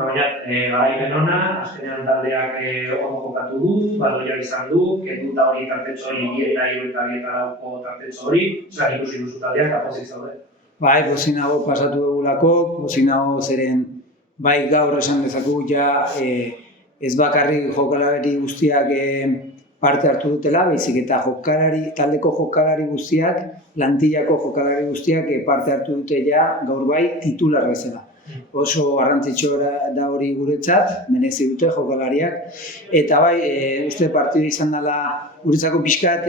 baina, garaipen ona, azkenean taldeak ondo jokatu du, baloia izan du, kenduta hori tartetxo hori, 2 eta 3 eta 2 eta 4 tartetxo hori, zer ikusi duzu taldeak, eta pozik zaude. Bai, pozinago pasatu dugulako, pozinago zeren bai gaur esan dezaku ja ez bakarrik jokalari guztiak parte hartu dutela, baizik eta taldeko jokalari guztiak, plantillako jokalari guztiak parte hartu dute ja gaur bai titular bezala. Oso garrantzitsua da hori guretzat, merezi dute jokalariak. Eta bai, uste partidu izan dela guretzako pixkat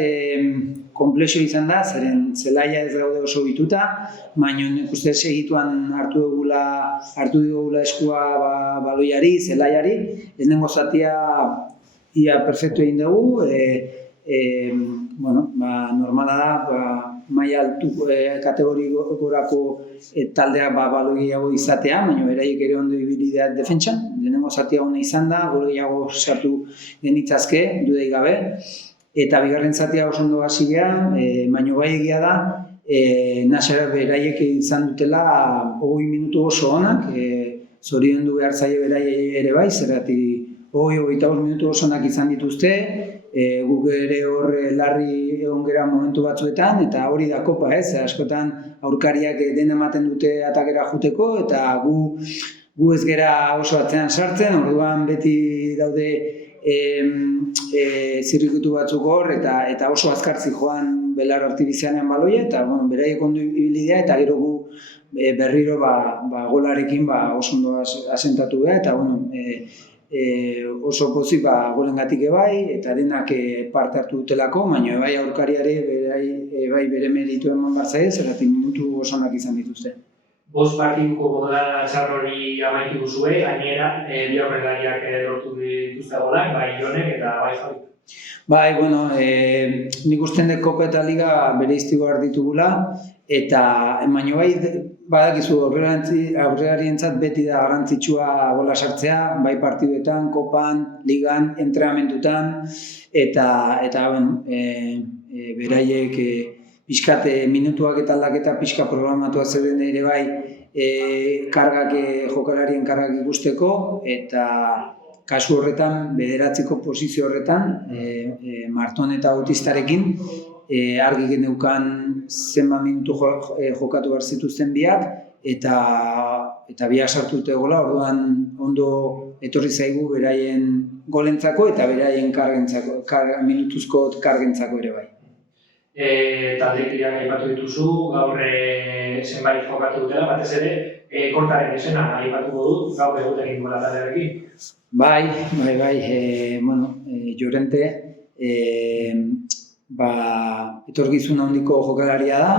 konplexo izan da, zeren zelaia ez daude oso bituta, baina nik uste segituan hartu digula eskua baloiari, zelaiari, lehenengo zatia ia perfektu egin dugu, normala da, maila altu kategoriko taldeak baloi gehiago izatea, baina beraiek ere ondo ibili da defentsan. Lehenengo zatia ona izan da, gol gehiago sartu genitzazke, dudarik gabe. Eta bigarren zatia oso ondo hasi gea, baina bai egia da, Nasara beraiek izan dutela 20 minutu oso onak, zoriondu behar zaie beraiek ere bai, zergatik 20-25 minutu oso onak izan dituzte, guk ere hor larri egon gera momentu batzuetan, eta hori da kopa ez, askotan aurkariak den ematen dute atakera juteko, eta gu ez gera oso atzean sartzen, orduan beti daude zirrikutu batzuk hor, eta oso azkartzi joan belar artibizialean baloia, eta beraiek ondo ibilidea, eta gero gu berriro golarekin oso ondo asentatu beha, eta oso pozik golengatik ebai, eta denak parte hartu dutelako, baina ebai aurkariare bere meritu eman barzaia, zergatik minutu osonak izan dituzte. 5 partiduko gola txar hori amaitu duzue, gainera, bi aurrelariak lortu dituzte golak, bai Jonek eta bai Javi. Bai, nik usten dut Kopa eta Liga bere iztigo ditugula, eta baina bai badakizu aurrelarientzat beti da garrantzitsua gola sartzea, bai partiduetan, Kopan, Ligan, entrenamentutan, eta beraiek pixkat minutuak eta aldaketa pixka programatuak zeuden ere bai jokalarien kargak ikusteko, eta kasu horretan, bederatziko posizio horretan, Marton eta Autistarekin, argi geneukan zenbat minutu jokatu behar zituzten biak, eta biak sartu dute gola, orduan ondo etorri zaigu beraien golentzako eta beraien minutuzko kargentzako ere bai. Taldekideak aipatu dituzu, gaur zenbait jokatu dutela, batez ere, kortaren izena aipatuko dut, gaur egutekin gola taldearekin. Bai, Llorente, etorkizun handiko jokalaria da,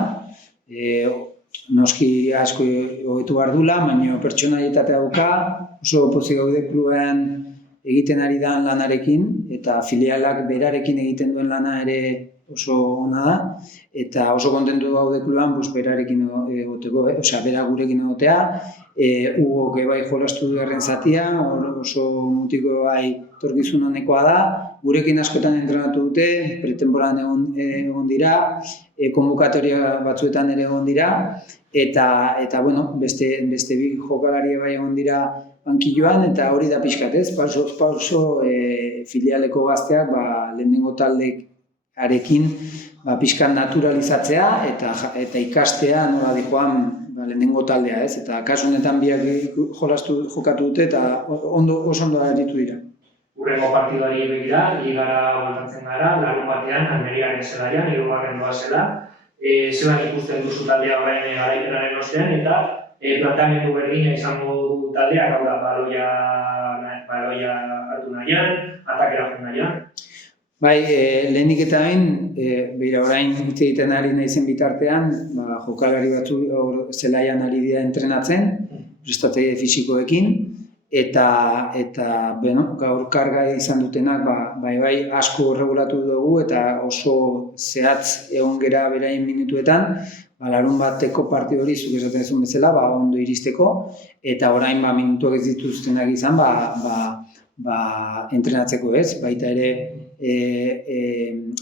noski asko hobetu behar dula, baina pertsonalitatea dauka, oso pozik gaude klubean egiten ari da lanarekin, eta filialak berarekin egiten duen lana ere oso ona da, eta oso kontentu gaude klubean berarekin egoteko, bera gurekin egotea, Hugo bai jolastu duerren zatia, oso mutiko bai etorkizun honekoa da, gurekin askotan entrenatu dute, pretemporan egon dira, konbokatoria batzuetan ere egon dira, eta beste bi jokalari bai egon dira bankilloan, eta hori da pixkat ez, pauso filialeko gazteak lehenengo taldearekin pixkat naturalizatzea eta ikastea nola dijoan lehenengo taldea ez, eta kasu honetan biak jokatu dute eta oso ondo aritu dira. Hurrengo partiduari begira, ligara bueltatzen gara, larun batean, Almeriaren zelaian, 3. doazela. Zelan ikusten duzu taldea orain garaipenaren ostean, eta planteamendu berdina izango du taldea, hau da, baloia hartu nahian, atakera joan nahian. Bai, lehenik eta orain hitz egiten ari naizen bitartean, jokalari batzu zelaian ari dira entrenatzen, prestatzaile fisikoekin, eta gaur karga izan dutenak bai asko regulatu dugu eta oso zehatz egon gera beraien minutuetan, larun bateko partidu hori zuk esaten zuen bezala ondo iristeko, eta orain minutuak ez dituztenak izan entrenatzeko ez, baita ere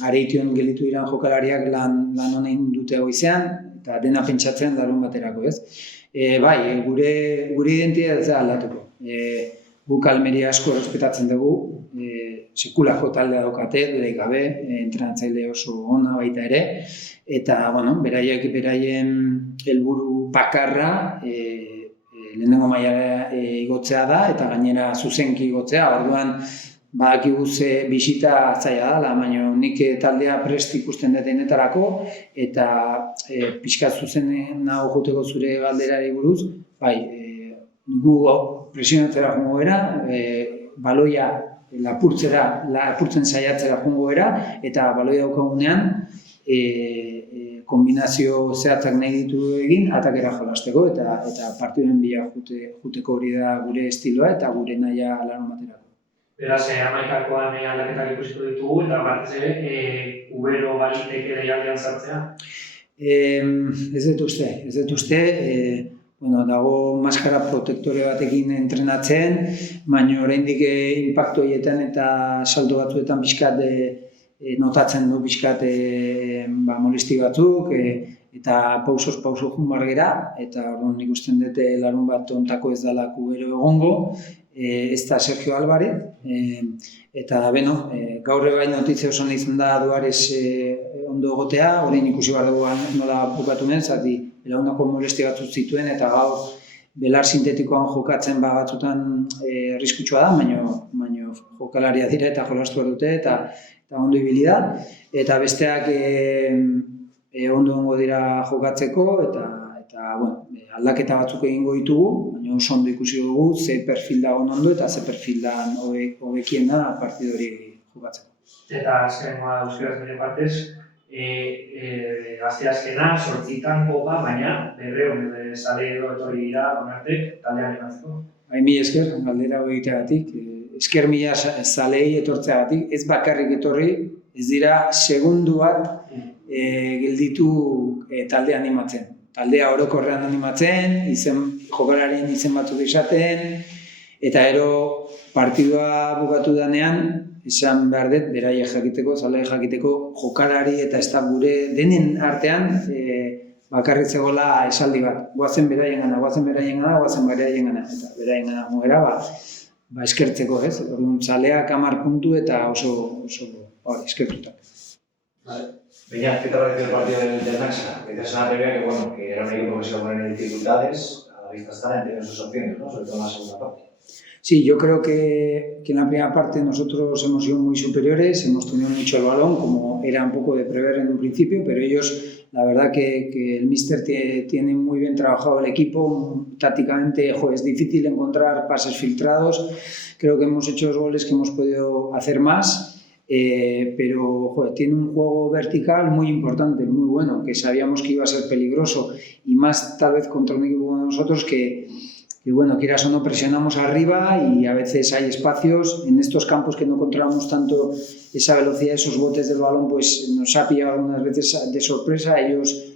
areition gelitu diran jokalariak lan honein dute goizean, eta dena pentsatzen larun baterako ez. Gure identitatea aldatuko. Guk Almeria asko errespetatzen dugu, sekulako taldea daukate, dudarik gabe, entrenatzaile oso ona baita ere, eta, beraiek beraien helburu bakarra lehenengo mailara igotzea da, eta gainera zuzenki igotzea, orduan, badakigu ze bisita zaila dela, baina nik taldea prest ikusten dut denetarako, eta pixka zuzen nago joteko zure galderari buruz, gu presionatzera joango gara, baloia lapurtzen saiatzera joango gara, eta baloia daukagunean kombinazio zehatzak nahi ditu egin, atakera jolasteko, eta partiduen bila juteko hori da gure estiloa eta gure nahia larunbaterako. Beraz, hamaikakoan aldaketak ikusiko ditugu, eta batez ere, ubero baliteke deialdean sartzea? Ez dut uste, dago maskara protektore batekin entrenatzen, baina oraindik inpaktu horietan eta salto batzuetan pixkat notatzen du pixkat molesti batzuk, eta pausoz pauso joan behar gera, eta orduan ikusten dute larun bat ontako ez dela kubero egongo, ez da Sergio Álvarez, eta gaur bai notizia oso izan da Duarez ondo egotea, orain ikusi behar dugu nola bukatu den, zati belaunako molesti batzuk zituen, eta gaur belar sintetikoan jokatzen batzutan arriskutsua da, baina jokalaria dira eta jolastu behar dute, eta ondo ibili da, eta besteak ondo ongo dira jokatzeko, eta aldaketa batzuk egingo ditugu, baina oso ondo ikusi dugu ze perfil dagoen ondo eta ze perfil da hobekien da partidori jokatzeko. Eta azkenengoa euskaraz bere partez, asteazkena, 8 kopa, baina berreun zale edo etorri dira onarte taldean ematzeko. Mila esker, galdera egiteagatik, esker mila zalei etortzeagatik, ez bakarrik etorri, ez dira segundu bat gelditu talde animatzen. Taldea orokorrean animatzen, jokalarien izen batzuk izaten, eta ero partidua bukatu denean, esan behar dut, beraiek jakiteko, zaleek jakiteko, jokalari eta ez da gure denen artean bakarrik zegoela esaldi bat. Goazen beraien gana, eta beraien gana mogera, eskertzeko, ez? Orduan, zaleak 10 puntu eta oso eskertutak. Peña, ¿qué te ha parecido el partido del Naxa? Decías en la previa que era un equipo que se iba a poner en dificultades, a la vista está, tiene sus opciones, ¿no? Sobre todo en la segunda parte. Sí, yo creo que en la primera parte nosotros hemos sido muy superiores, hemos tenido mucho el balón, como era un poco de prever en un principio, pero ellos, la verdad que el míster tiene muy bien trabajado el equipo, tácticamente es difícil encontrar pases filtrados, creo que hemos hecho los goles que hemos podido hacer más, pero tiene un juego vertical muy importante, muy bueno, que sabíamos que iba a ser peligroso y más tal vez contra un equipo como nosotros que quieras o no presionamos arriba y a veces hay espacios en estos campos que no controlamos tanto esa velocidad, esos botes del balón, pues nos ha pillado algunas veces de sorpresa. Ellos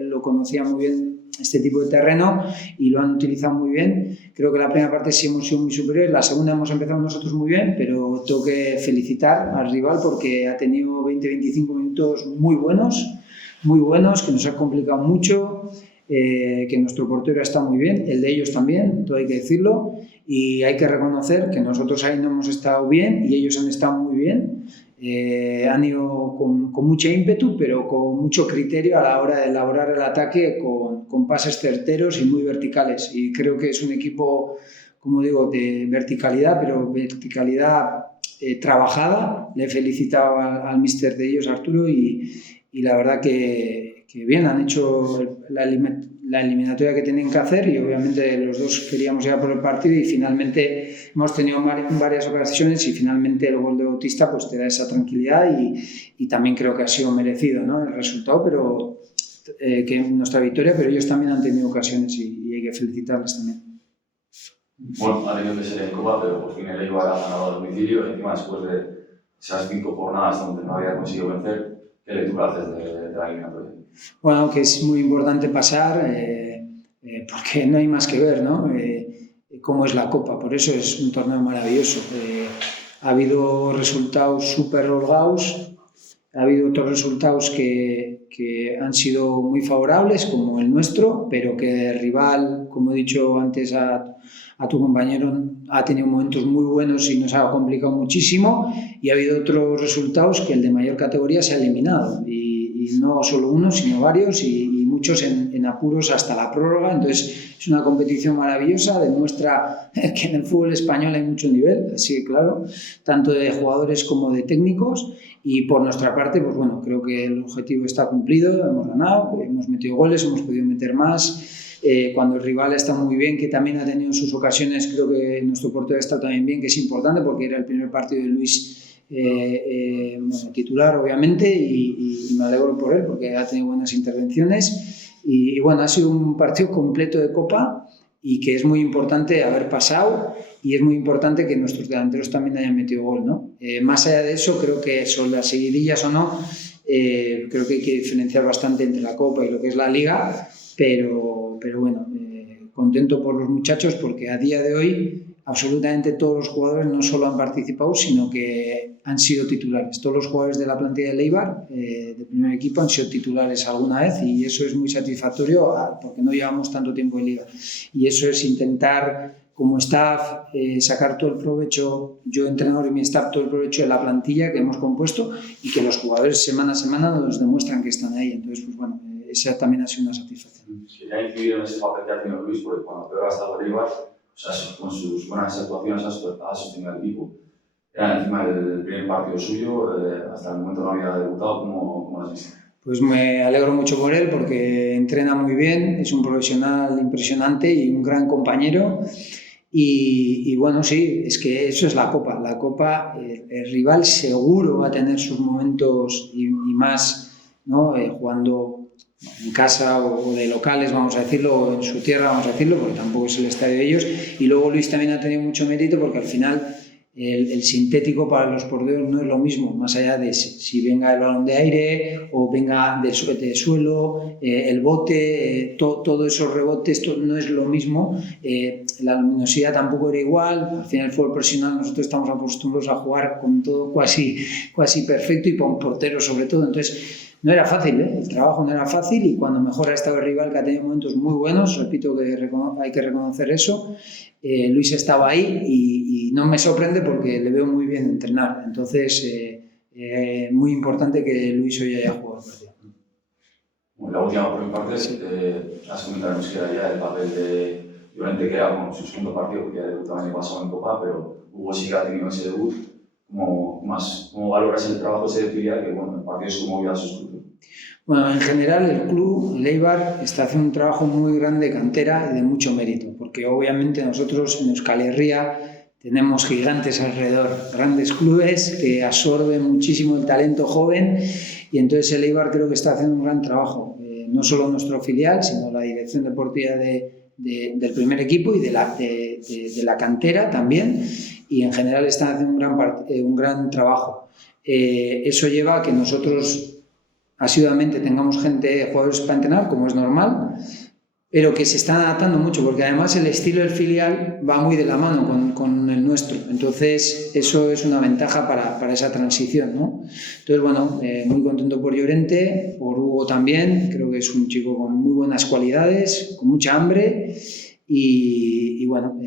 lo conocían muy bien este tipo de terreno y lo han utilizado muy bien. Creo que la primera parte sí hemos sido muy superiores, la segunda hemos empezado nosotros muy bien, pero tengo que felicitar al rival porque ha tenido 20-25 minutos muy buenos, que nos ha complicado mucho, que nuestro portero está muy bien, el de ellos también, todo hay que decirlo, y hay que reconocer que nosotros ahí no hemos estado bien y ellos han estado muy bien. Han ido con mucho ímpetu, pero con mucho criterio a la hora de elaborar el ataque con pases certeros y muy verticales. Y creo que es un equipo, como digo, de verticalidad, pero verticalidad trabajada. Le he felicitado al míster de ellos, Arturo, y la verdad que bien, han hecho la eliminatoria que tenían que hacer y obviamente los dos queríamos ir a por el partido y finalmente hemos tenido varias ocasiones y finalmente el gol de Bautista pues te da esa tranquilidad y también creo que ha sido merecido, ¿no? El resultado, pero que nuestra victoria, pero ellos también han tenido ocasiones y hay que felicitarles también. Bueno, ha tenido que ser en Copa, pero por fin el Eibar ha ganado a domicilio, encima después de esas 5 jornadas donde no había conseguido vencer. ¿Qué lectura haces de la eliminatoria? Bueno, que es muy importante pasar, porque no hay más que ver, ¿no? Cómo es la Copa, por eso es un torneo maravilloso. Ha habido resultados súper holgados, ha habido otros resultados que han sido muy favorables, como el nuestro, pero que el rival como he dicho antes a tu compañero, ha tenido momentos muy buenos y nos ha complicado muchísimo, y ha habido otros resultados que el de mayor categoría se ha eliminado, y no solo uno, sino varios, y muchos en apuros hasta la prórroga. Entonces es una competición maravillosa, demuestra que en el fútbol español hay mucho nivel, así que claro, tanto de jugadores como de técnicos. Y por nuestra parte, pues bueno, creo que el objetivo está cumplido, hemos ganado, hemos metido goles, hemos podido meter más. Cuando el rival está muy bien, que también ha tenido sus ocasiones, creo que nuestro portero está también bien, que es importante porque era el primer partido de Luis bueno, titular, obviamente, y me alegro por él porque ha tenido buenas intervenciones. Y bueno, ha sido un partido completo de Copa y que es muy importante haber pasado, y es muy importante que nuestros delanteros también hayan metido gol, ¿no? Más allá de eso, creo que son las seguidillas o no, creo que hay que diferenciar bastante entre la Copa y lo que es la Liga, pero bueno, contento por los muchachos porque a día de hoy absolutamente todos los jugadores no solo han participado, sino que han sido titulares. Todos los jugadores de la plantilla de Eibar, de primer equipo, han sido titulares alguna vez, y eso es muy satisfactorio porque no llevamos tanto tiempo en Liga. Y eso es intentar, como staff, sacar todo el provecho, yo entrenador y mi staff, todo el provecho de la plantilla que hemos compuesto, y que los jugadores semana a semana nos demuestran que están ahí. Entonces, pues bueno, esa también ha sido una satisfacción. Quería incidir en ese papel que ha tenido Luis, porque cuando peor ha estado el Eibar, o sea, con sus buenas actuaciones ha sostenido al equipo. Era encima del primer partido suyo, hasta el momento no había debutado. ¿Cómo lo has visto? Pues me alegro mucho por él porque entrena muy bien, es un profesional impresionante y un gran compañero. Y bueno, sí, es que eso es la Copa. La Copa, el rival seguro va a tener sus momentos y más, ¿no? Jugando en casa o de locales, vamos a decirlo, o en su tierra, vamos a decirlo, porque tampoco es el estadio de ellos. Y luego Luis también ha tenido mucho mérito porque al final el sintético para los porteros no es lo mismo, más allá de si venga el balón de aire o venga de suelo, el bote, todos esos rebotes, no es lo mismo. La luminosidad tampoco era igual. Al final el fútbol profesional, nosotros estamos acostumbrados a jugar con todo casi perfecto, y con porteros sobre todo. Entonces no era fácil, el trabajo no era fácil, y cuando mejor ha estado el rival, que ha tenido momentos muy buenos, repito que hay que reconocer eso, Luis estaba ahí y no me sorprende porque le veo muy bien entrenar. Entonces, muy importante que Luis hoy haya jugado el partido. Bueno, la última por mi parte, has comentado que era ya el papel de Llorente, que era su segundo partido, porque ya debutaba el año pasado en Copa, pero Hugo sí que ha tenido ese debut. ¿Cómo valoras el trabajo ese de filial, que bueno, en partidos como hoy ha sustituido? Bueno, en general el club, el Eibar, está haciendo un trabajo muy grande de cantera y de mucho mérito, porque obviamente nosotros en Euskal Herria tenemos gigantes alrededor, grandes clubes que absorben muchísimo el talento joven, y entonces el Eibar creo que está haciendo un gran trabajo, no solo nuestro filial, sino la dirección deportiva del primer equipo y de la cantera también, y en general están haciendo un gran trabajo. Eso lleva a que nosotros asiduamente tengamos jugadores para entrenar, como es normal, pero que se están adaptando mucho, porque además el estilo del filial va muy de la mano con el nuestro. Entonces eso es una ventaja para esa transición, ¿no? Entonces, bueno, muy contento por Llorente, por Hugo también. Creo que es un chico con muy buenas cualidades, con mucha hambre, y bueno,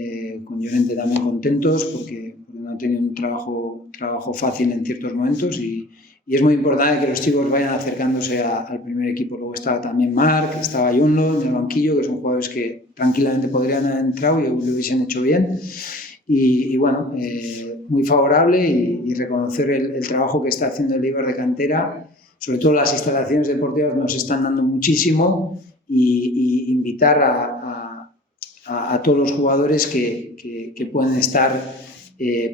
con Llorente también contentos porque no ha tenido un trabajo fácil en ciertos momentos, y es muy importante que los chicos vayan acercándose al primer equipo. Luego estaba también Marc, estaba Junlo en el banquillo, que son jugadores que tranquilamente podrían haber entrado y lo hubiesen hecho bien. Y bueno, muy favorable, y reconocer el trabajo que está haciendo el Eibar de cantera. Sobre todo las instalaciones deportivas nos están dando muchísimo, y invitar a todos los jugadores que pueden estar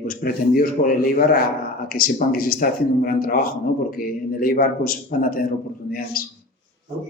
pues pretendidos por el Eibar a que sepan que se está haciendo un gran trabajo, ¿no? Porque en el Eibar pues van a tener oportunidades. ¿Vamos?